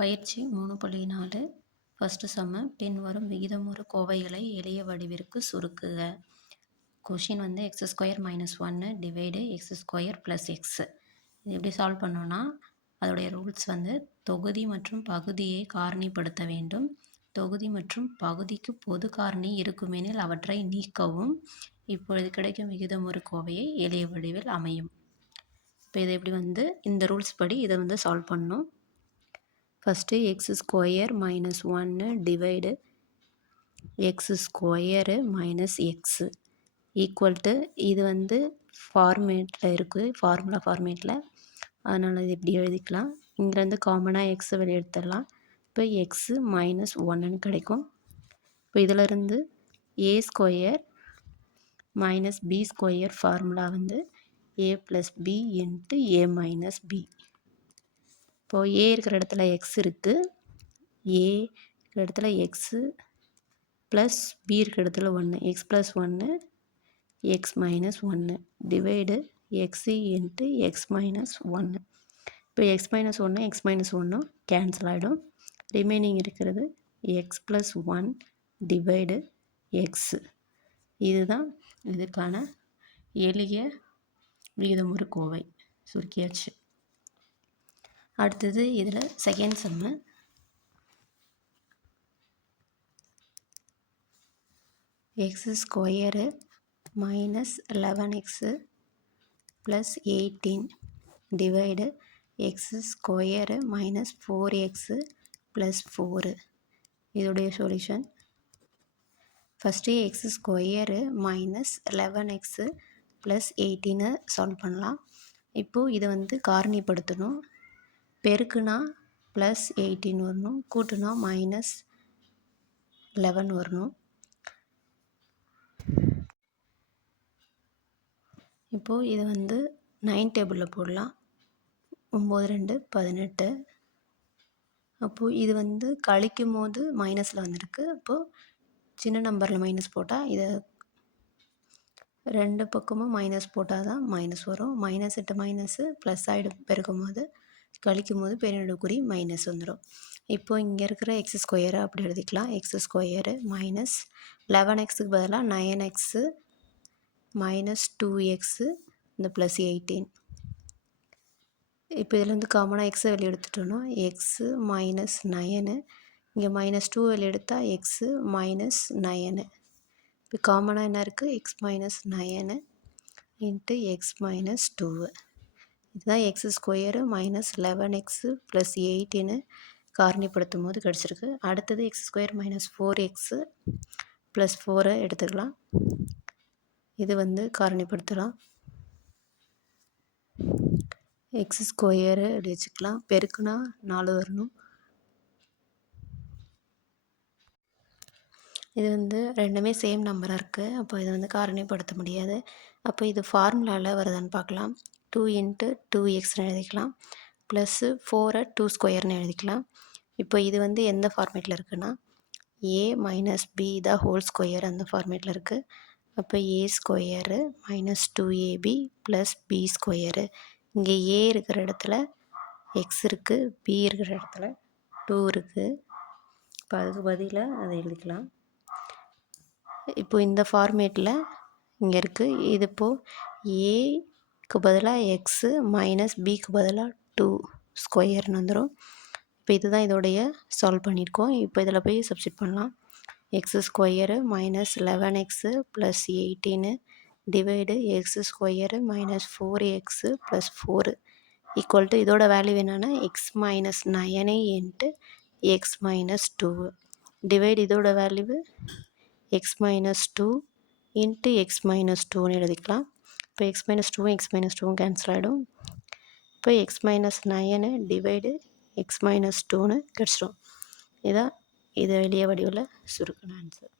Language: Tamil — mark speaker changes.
Speaker 1: பயிற்சி மூணு புள்ளி நாலு. ஃபஸ்ட்டு செம்ம பின்வரும் விகிதமுறு கோவைகளை எளிய வடிவிற்கு சுருக்குக. கொஷின் வந்து எக்ஸ் ஸ்கொயர் மைனஸ் ஒன்று divide x square plus x இது எப்படி சால்வ் பண்ணோன்னா அதோடைய ரூல்ஸ் வந்து தொகுதி மற்றும் பகுதியை காரணிப்படுத்த வேண்டும். தொகுதி மற்றும் பகுதிக்கு பொது காரணி இருக்குமெனில் அவற்றை நீக்கவும். இப்பொழுது கிடைக்கும் விகிதமுறு கோவையை எளிய வடிவில் அமையும். இப்போ இதை எப்படி வந்து இந்த ரூல்ஸ் படி இதை வந்து சால்வ் பண்ணும். ஃபஸ்ட்டு எக்ஸ் ஸ்கொயர் மைனஸ் ஒன்று divide x square minus x equal to இது வந்து ஃபார்மேட்டில் இருக்குது ஃபார்முலா ஃபார்மேட்டில் அதனால் இது இப்படி எழுதிக்கலாம். இங்கேருந்து காமனாக எக்ஸை வெளியே எடுத்துடலாம். இப்போ எக்ஸு மைனஸ் ஒன்றுன்னு கிடைக்கும். இப்போ இதிலருந்து A square minus B square formula வந்து A plus B into A minus B இப்போது ஏ இருக்கிற இடத்துல எக்ஸ் இருக்குது ஏ இருக்கிற இடத்துல எக்ஸு ப்ளஸ் பி இருக்கிற இடத்துல ஒன்று எக்ஸ் ப்ளஸ் ஒன்று எக்ஸ் மைனஸ் ஒன்று divide x into x minus ஒன்று இப்போ எக்ஸ் மைனஸ் ஒன்று எக்ஸ் மைனஸ் ஒன்றும் கேன்சல் ஆகிடும் ரிமைனிங் இருக்கிறது x plus one divide x இதுதான் இதுக்கான எளிய விகிதமுறு கோவை. சுருக்கியாச்சு. அடுத்தது இதில் second sem x square minus eleven x plus eighteen divide x square minus four x plus four இதோடைய solution first x square minus eleven x plus எயிட்டீனை solve பண்ணலாம். இப்போது இதை வந்து காரணிப்படுத்தணும். பெருக்குனா ப்ளஸ் எயிட்டீன் வரணும் கூட்டுனா மைனஸ் லெவன் வரணும். இப்போது இது வந்து நைன் டேபிளில் போடலாம். ஒம்பது ரெண்டு பதினெட்டு. அப்போது இது வந்து கழிக்கும் போது மைனஸில் வந்திருக்கு. அப்போது சின்ன நம்பரில் மைனஸ் போட்டால் இதை ரெண்டு பக்கமும் மைனஸ் போட்டால் தான் மைனஸ் வரும். மைனஸ் எட்டு மைனஸு ப்ளஸ் ஆகிடும் பெருக்கும் போது கழிக்கும் போது பெருநடுக்குறி மைனஸ் வந்துடும் இப்போது இங்கே இருக்கிற எக்ஸ் ஸ்கொயரை அப்படி எழுதிக்கலாம். எக்ஸ் ஸ்கொயரு மைனஸ் லெவன் எக்ஸுக்கு பதிலாக nine x minus two x இந்த ப்ளஸ் எயிட்டீன் இப்போ இதுலேருந்து காமனாக எக்ஸை வெளியே எடுத்துட்டோன்னா எக்ஸு மைனஸ் நயனு இங்கே மைனஸ் டூ வெளியே எடுத்தால் எக்ஸு மைனஸ் நயனு இப்போ காமனாக என்ன இருக்குது x minus nine into x minus two இதுதான் x square minus eleven x plus எயிட்டின்னு காரணிப்படுத்தும் போது கிடச்சிருக்கு. அடுத்தது x square minus four x plus ஃபோரை எடுத்துக்கலாம். இது வந்து காரணிப்படுத்தலாம். எக்ஸ் ஸ்கொயரு அப்படி வச்சுக்கலாம். பெருக்குனா நாலு வரணும். இது வந்து ரெண்டுமே சேம் நம்பராக இருக்குது அப்போ இதை வந்து காரணிப்படுத்த முடியாது. அப்போ இது ஃபார்முலாவில் வருதான்னு பார்க்கலாம். டூ இன்ட்டு டூ எக்ஸ்னு எழுதிக்கலாம். ப்ளஸ்ஸு ஃபோரை டூ ஸ்கொயர்னு எழுதிக்கலாம். இப்போ இது வந்து எந்த ஃபார்மேட்டில் இருக்குன்னா ஏ மைனஸ் பி தான் ஹோல் ஸ்கொயர் அந்த ஃபார்மேட்டில் இருக்குது அப்போ A square minus two AB plus B square இங்கே ஏ இருக்கிற இடத்துல எக்ஸ் இருக்குது பி இருக்கிற இடத்துல டூ இருக்குது இப்போ அதுக்கு பதிலாக அதை எழுதிக்கலாம். இப்போ இந்த ஃபார்மேட்டில் இங்கே இருக்குது இது இப்போது ஏ க்கு பதிலாக எக்ஸு மைனஸ் பிக்கு பதிலாக டூ ஸ்கொயர்னு வந்துடும் இப்போ இதுதான் இதோடைய சால்வ் பண்ணியிருக்கோம். இப்போ இதில் போய் சப்ஸ்டிட் பண்ணலாம். X square minus eleven x plus eighteen divide x square minus four x plus four equal to இதோட வேல்யூ என்னென்னா x minus nine into x minus two divide இதோட value x minus two into x minus டூன்னு எழுதிக்கலாம். இப்போ எக்ஸ் மைனஸ் டூவும் எக்ஸ் மைனஸ் டூவும் கேன்சல் ஆகிடும் இப்போ x minus nine divide x minus டூன்னு கிடச்சிடும். இதான் இதை எளிய வடிவில் சுருக்கின ஆன்சர்